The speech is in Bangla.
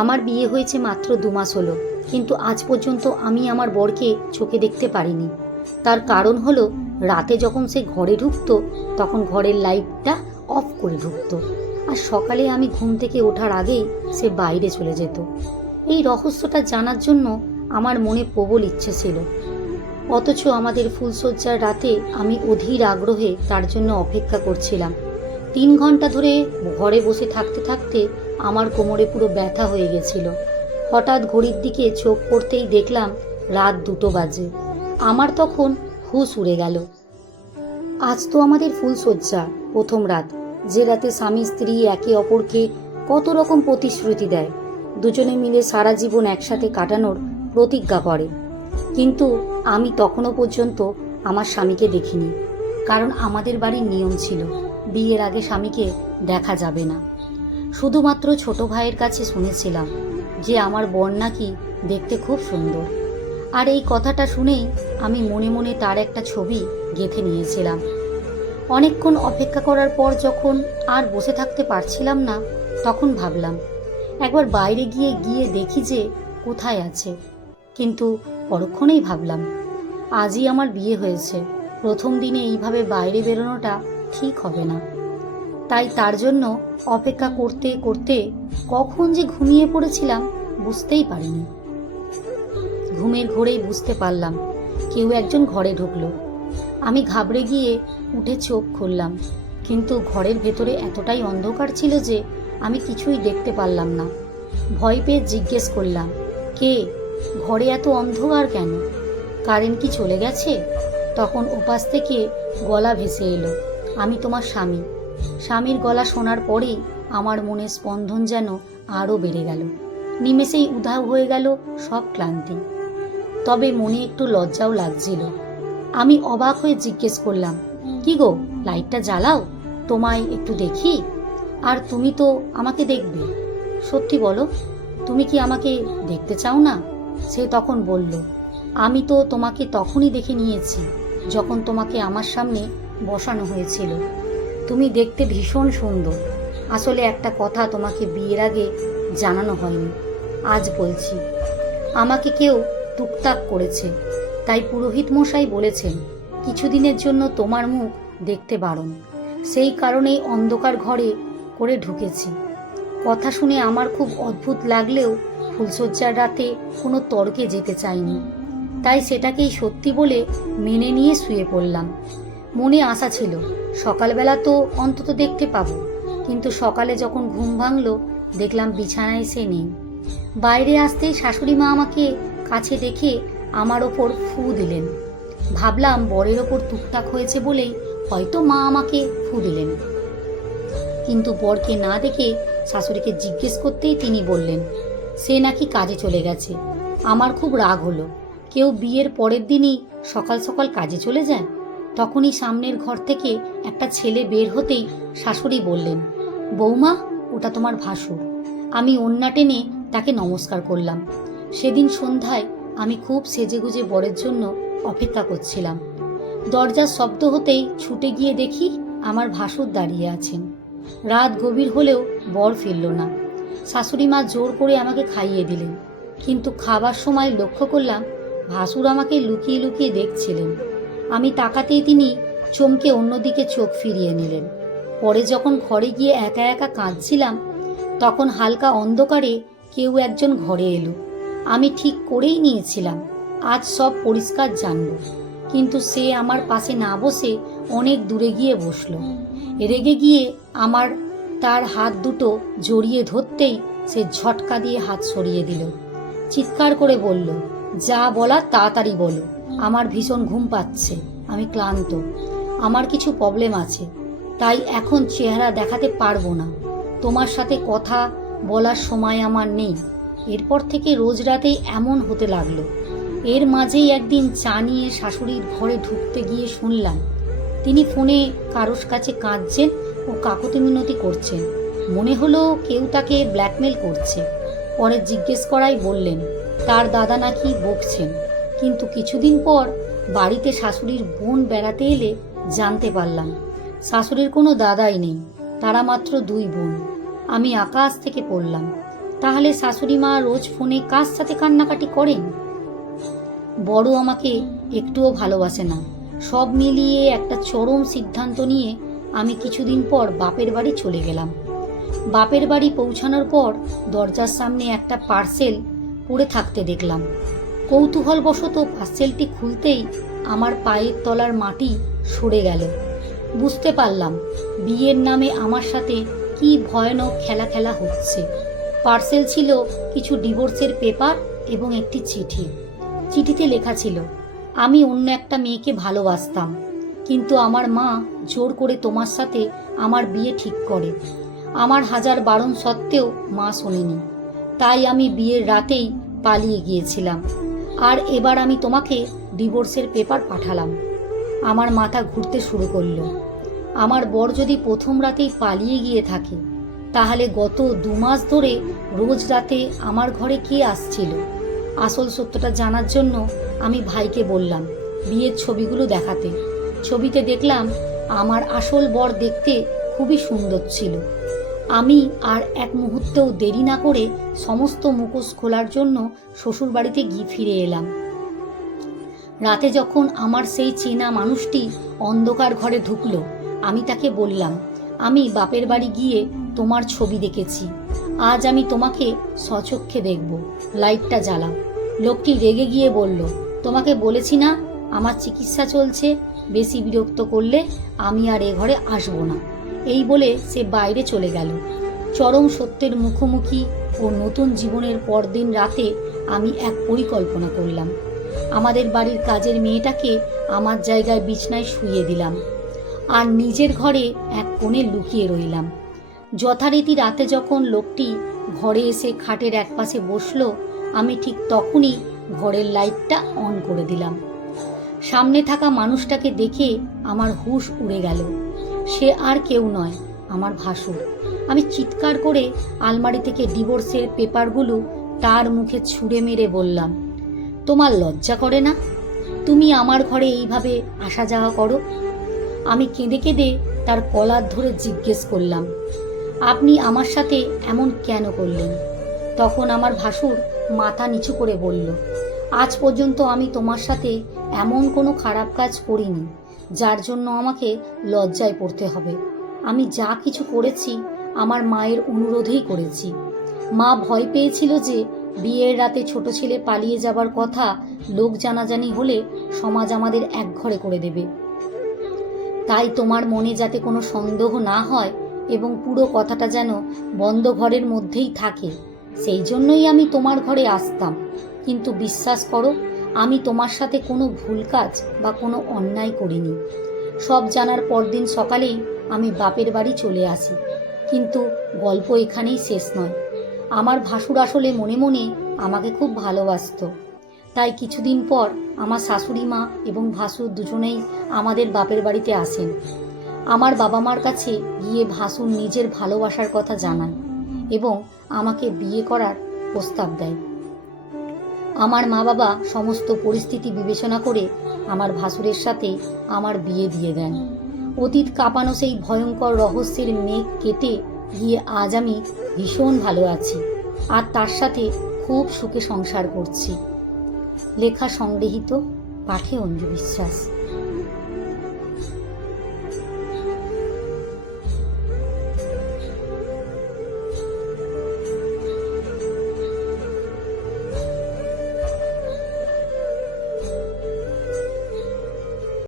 আমার বিয়ে হয়েছে মাত্র 2 মাস হলো, কিন্তু আজ পর্যন্ত আমি আমার বরকে চোখে দেখতে পারিনি। তার কারণ হলো, রাতে যখন সে ঘরে ঢুকতো তখন ঘরের লাইটটা অফ করে ঢুকতো, আর সকালে আমি ঘুম থেকে ওঠার আগেই সে বাইরে চলে যেত। এই রহস্যটা জানার জন্য আমার মনে প্রবল ইচ্ছে ছিল, অথচ আমাদের ফুলশয্যার রাতে আমি অধীর আগ্রহে তার জন্য অপেক্ষা করছিলাম। 3 ঘন্টা ধরে ঘরে বসে থাকতে থাকতে আমার কোমরে পুরো ব্যথা হয়ে গেছিল। হঠাৎ ঘড়ির দিকে চোখ পড়তেই দেখলাম রাত 2টো বাজে। আমার তখন হুঁশ উড়ে গেল। আজ তো আমাদের ফুলশয্যা প্রথম রাত, যে রাতে স্বামী স্ত্রী একে অপরকে কত রকম প্রতিশ্রুতি দেয়, দুজনে মিলে সারা জীবন একসাথে কাটানোর প্রতিজ্ঞা করে। কিন্তু আমি তখনও পর্যন্ত আমার স্বামীকে দেখিনি, কারণ আমাদের বাড়ির নিয়ম ছিল বিয়ের আগে স্বামীকে দেখা যাবে না। শুধুমাত্র ছোট ভাইয়ের কাছে শুনেছিলাম যে আমার বর নাকি দেখতে খুব সুন্দর, আর এই কথাটা শুনেই আমি মনে মনে তার একটা ছবি গেঁথে নিয়েছিলাম। অনেকক্ষণ অপেক্ষা করার পর যখন আর বসে থাকতে পারছিলাম না, তখন ভাবলাম একবার বাইরে গিয়ে দেখি যে কোথায় আছে। কিন্তু পরক্ষণেই ভাবলাম আজই আমার বিয়ে হয়েছে, প্রথম দিনে এইভাবে বাইরে বেরোনোটা ঠিক হবে না। তাই তার জন্য অপেক্ষা করতে করতে কখন যে ঘুমিয়ে পড়েছিলাম বুঝতেই পারিনি। ঘুমের ঘোরেই বুঝতে পারলাম কেউ একজন ঘরে ঢুকলো। আমি ঘাবড়ে গিয়ে উঠে চোখ খুললাম, কিন্তু ঘরের ভেতরে এতটাই অন্ধকার ছিল যে আমি কিছুই দেখতে পারলাম না। ভয় পেয়ে জিজ্ঞেস করলাম, কে? ঘরে এত অন্ধকার কেন? কারেন্ট কি চলে গেছে? তখন ওপাশ থেকে গলা ভেসে এলো, আমি তোমার স্বামী। স্বামীর গলা শোনার পরেই আমার মনের স্পন্দন যেন আরও বেড়ে গেল। নিমেষেই উধাও হয়ে গেল সব ক্লান্তি। তবে মনে একটু লজ্জাও লাগছিল। আমি অবাক হয়ে জিজ্ঞেস করলাম, কি গো, লাইটটা জ্বালাও, তোমায় একটু দেখি। আর তুমি তো আমাকে দেখবে, সত্যি বলো, তুমি কি আমাকে দেখতে চাও না? সে তখন বলল, আমি তো তোমাকে তখনই দেখে নিয়েছি যখন তোমাকে আমার সামনে বসানো হয়েছিল। তুমি দেখতে ভীষণ সুন্দর। আসলে একটা কথা তোমাকে বিয়ের আগে জানানো হয়নি, আজ বলছি। আমাকে কেউ টুকটাক করেছে, তাই পুরোহিত মশাই বলেছেন কিছুদিনের জন্য তোমার মুখ দেখতে বারণ। সেই কারণেই অন্ধকার ঘরে করে ঢুকেছি। কথা শুনে আমার খুব অদ্ভুত লাগলেও ফুলশয্যার রাতে কোনো তর্কে যেতে চাইনি, তাই সেটাকেই সত্যি বলে মেনে নিয়ে শুয়ে পড়লাম। মনে আশা ছিল সকালবেলা তো অন্তত দেখতে পাবো, কিন্তু সকালে যখন ঘুম ভাঙলো দেখলাম বিছানায় সে নেই। বাইরে আসতেই শাশুড়ি মা আমাকে কাছে দেখে আমার ওপর ফু দিলেন। ভাবলাম বরের ওপর টুকটাক হয়েছে বলেই হয়তো মা আমাকে ফু দিলেন। কিন্তু বরকে না দেখে শাশুড়িকে জিজ্ঞেস করতেই তিনি বললেন সে নাকি কাজে চলে গেছে। আমার খুব রাগ হলো, কেউ বিয়ের পরের দিনই সকাল সকাল কাজে চলে যায়? তখনই সামনের ঘর থেকে একটা ছেলে বের হতেই শাশুড়ি বললেন, বৌমা, ওটা তোমার ভাসুর। আমি ওন্না টেনে তাকে নমস্কার করলাম। সেদিন সন্ধ্যায় আমি খুব সেজেগুজে বরের জন্য অপেক্ষা করছিলাম। দরজার শব্দ হতেই ছুটে গিয়ে দেখি আমার ভাসুর দাঁড়িয়ে আছেন। রাত গভীর হলেও বর ফিরল না। শাশুড়ি মা জোর করে আমাকে খাইয়ে দিলেন, কিন্তু খাবার সময় লক্ষ্য করলাম ভাসুর আমাকে লুকিয়ে লুকিয়ে দেখছিলেন। আমি তাকাতেই তিনি চমকে অন্যদিকে চোখ ফিরিয়ে নিলেন। পরে যখন ঘরে গিয়ে একা একা কাঁদছিলাম, তখন হালকা অন্ধকারে কেউ একজন ঘরে এলো। আমি ঠিক করেই নিয়েছিলাম আজ সব পরিষ্কার জানব, কিন্তু সে আমার পাশে না বসে অনেক দূরে গিয়ে বসলো। রেগে গিয়ে আমার তার হাত দুটো জড়িয়ে ধরতেই সে ঝটকা দিয়ে হাত সরিয়ে দিল। চিৎকার করে বলল, যা বলার তাড়াতাড়ি বলো, আমার ভীষণ ঘুম পাচ্ছে, আমি ক্লান্ত, আমার কিছু প্রবলেম আছে, তাই এখন চেহারা দেখাতে পারবো না, তোমার সাথে কথা বলার সময় আমার নেই। এরপর থেকে রোজ রাতেই এমন হতে লাগলো। এর মাঝেই একদিন চা নিয়ে শাশুড়ির ঘরে ঢুকতে গিয়ে শুনলাম তিনি ফোনে কারোর কাছে কাঁদছেন ও কাকুতি মিনতি করছেন। মনে হলো কেউ তাকে ব্ল্যাকমেল করছে। পরে জিজ্ঞেস করাই বললেন তার দাদা নাকি বকছেন। কিন্তু কিছুদিন পর বাড়িতে শাশুড়ির বোন বেড়াতে এলে জানতে পারলাম শাশুড়ির কোনো দাদাই নেই, তারা মাত্র 2 বোন। আমি আকাশ থেকে পড়লাম। তাহলে শাশুড়ি মা রোজ ফোনে কার সাথে কান্নাকাটি করেন? বড় আমাকে একটুও ভালোবাসে না। সব মিলিয়ে একটা চরম সিদ্ধান্ত নিয়ে আমি কিছুদিন পর বাপের বাড়ি চলে গেলাম। বাপের বাড়ি পৌঁছানোর পর দরজার সামনে একটা পার্সেল পড়ে থাকতে দেখলাম। কৌতূহলবশত পার্সেলটি খুলতেই আমার পায়ের তলার মাটি সরে গেল। বুঝতে পারলাম বিয়ের নামে আমার সাথে কি ভয়ানক খেলা খেলা হচ্ছে। পার্সেল ছিল কিছু ডিভোর্সের পেপার এবং একটি চিঠি। চিঠিতে লেখা ছিল, আমি অন্য একটা মেয়েকে ভালোবাসতাম, কিন্তু আমার মা জোর করে তোমার সাথে আমার বিয়ে ঠিক করে। আমার হাজার বারণ সত্ত্বেও মা শোনেনি, তাই আমি বিয়ের রাতেই পালিয়ে গিয়েছিলাম। আর এবার আমি তোমাকে ডিভোর্সের পেপার পাঠালাম। আমার মাথা ঘুরতে শুরু করলো। আমার বর যদি প্রথম রাতেই পালিয়ে গিয়ে থাকে, তাহলে গত 2 মাস ধরে রোজ রাতে আমার ঘরে কে আসছিল? আসল সত্যটা জানার জন্য আমি ভাইকে বললাম বিয়ের ছবিগুলো দেখাতে। ছবিতে দেখলাম আমার আসল বর দেখতে খুবই সুন্দর ছিল। আমি আর এক মুহূর্তেও দেরি না করে সমস্ত মুখোশ খোলার জন্য শ্বশুর বাড়িতে গিয়ে ফিরে এলাম। রাতে যখন আমার সেই চেনা মানুষটি অন্ধকার ঘরে ঢুকলো, আমি তাকে বললাম, আমি বাপের বাড়ি গিয়ে তোমার ছবি দেখেছি। আজ আমি তোমাকে স্বচক্ষে দেখব, লাইটটা জ্বালাও। লোকটি রেগে গিয়ে বলল, তোমাকে বলেছি না আমার চিকিৎসা চলছে, বেশি বিরক্ত করলে আমি আর এ ঘরে আসবো না। এই বলে সে বাইরে চলে গেল। চরম সত্যের মুখোমুখি ও নতুন জীবনের পরদিন রাতে আমি এক পরিকল্পনা করলাম। আমাদের বাড়ির কাজের মেয়েটাকে আমার জায়গায় বিছনায় শুইয়ে দিলাম আর নিজের ঘরে এক কোণে লুকিয়ে রইলাম। যথারীতি রাতে যখন লোকটি ঘরে এসে খাটের একপাশে বসলো, আমি ঠিক তখনই ঘরের লাইটটা অন করে দিলাম। সামনে থাকা মানুষটাকে দেখে আমার হুঁশ উড়ে গেল। সে আর কেউ নয়, আমার ভাসুর। আমি চিৎকার করে আলমারি থেকে ডিভোর্সের পেপারগুলো তার মুখে ছুঁড়ে মেরে বললাম, তোমার লজ্জা করে না? তুমি আমার ঘরে এইভাবে আসা যাওয়া করো? আমি কেঁদে কেঁদে তার কলার ধরে জিজ্ঞেস করলাম, আপনি আমার সাথে এমন কেন করলেন? তখন আমার ভাসুর মাথা নিচু করে বলল, আজ পর্যন্ত আমি তোমার সাথে এমন কোনো খারাপ কাজ করিনি যার জন্য আমাকে লজ্জায় পড়তে হবে। আমি যা কিছু করেছি আমার মায়ের অনুরোধেই করেছি। মা ভয় পেয়েছিল যে বিয়ের রাতে ছোট ছেলে পালিয়ে যাবার কথা লোক জানাজানি হলে সমাজ আমাদের একঘরে করে দেবে। তাই তোমার মনে যাতে কোনো সন্দেহ না হয় এবং পুরো কথাটা যেন বন্ধ ঘরের মধ্যেই থাকে, সেই জন্যই আমি তোমার ঘরে আসতাম। কিন্তু বিশ্বাস করো, আমি তোমার সাথে কোনো ভুল কাজ বা কোনো অন্যায় করিনি। সব জানার পরদিন সকালেই আমি বাপের বাড়ি চলে আসি। কিন্তু গল্প এখানেই শেষ নয়। আমার ভাসুর আসলে মনে মনে আমাকে খুব ভালোবাসতো। তাই কিছুদিন পর আমার শাশুড়ি মা এবং ভাসুর দুজনেই আমাদের বাপের বাড়িতে আসেন। আমার বাবা মার কাছে গিয়ে ভাসুর নিজের ভালোবাসার কথা জানায় এবং আমাকে বিয়ে করার প্রস্তাব দেয়। আমার মা বাবা সমস্ত পরিস্থিতি বিবেচনা করে আমার ভাসুরের সাথে আমার বিয়ে দিয়ে দেন। অতীত কাঁপানো সেই ভয়ঙ্কর রহস্যের মেঘ কেটে গিয়ে আজ আমি ভীষণ ভালো আছি আর তার সাথে খুব সুখে সংসার করছি। লেখা সংগৃহীত, পাঠে অঞ্জু বিশ্বাস।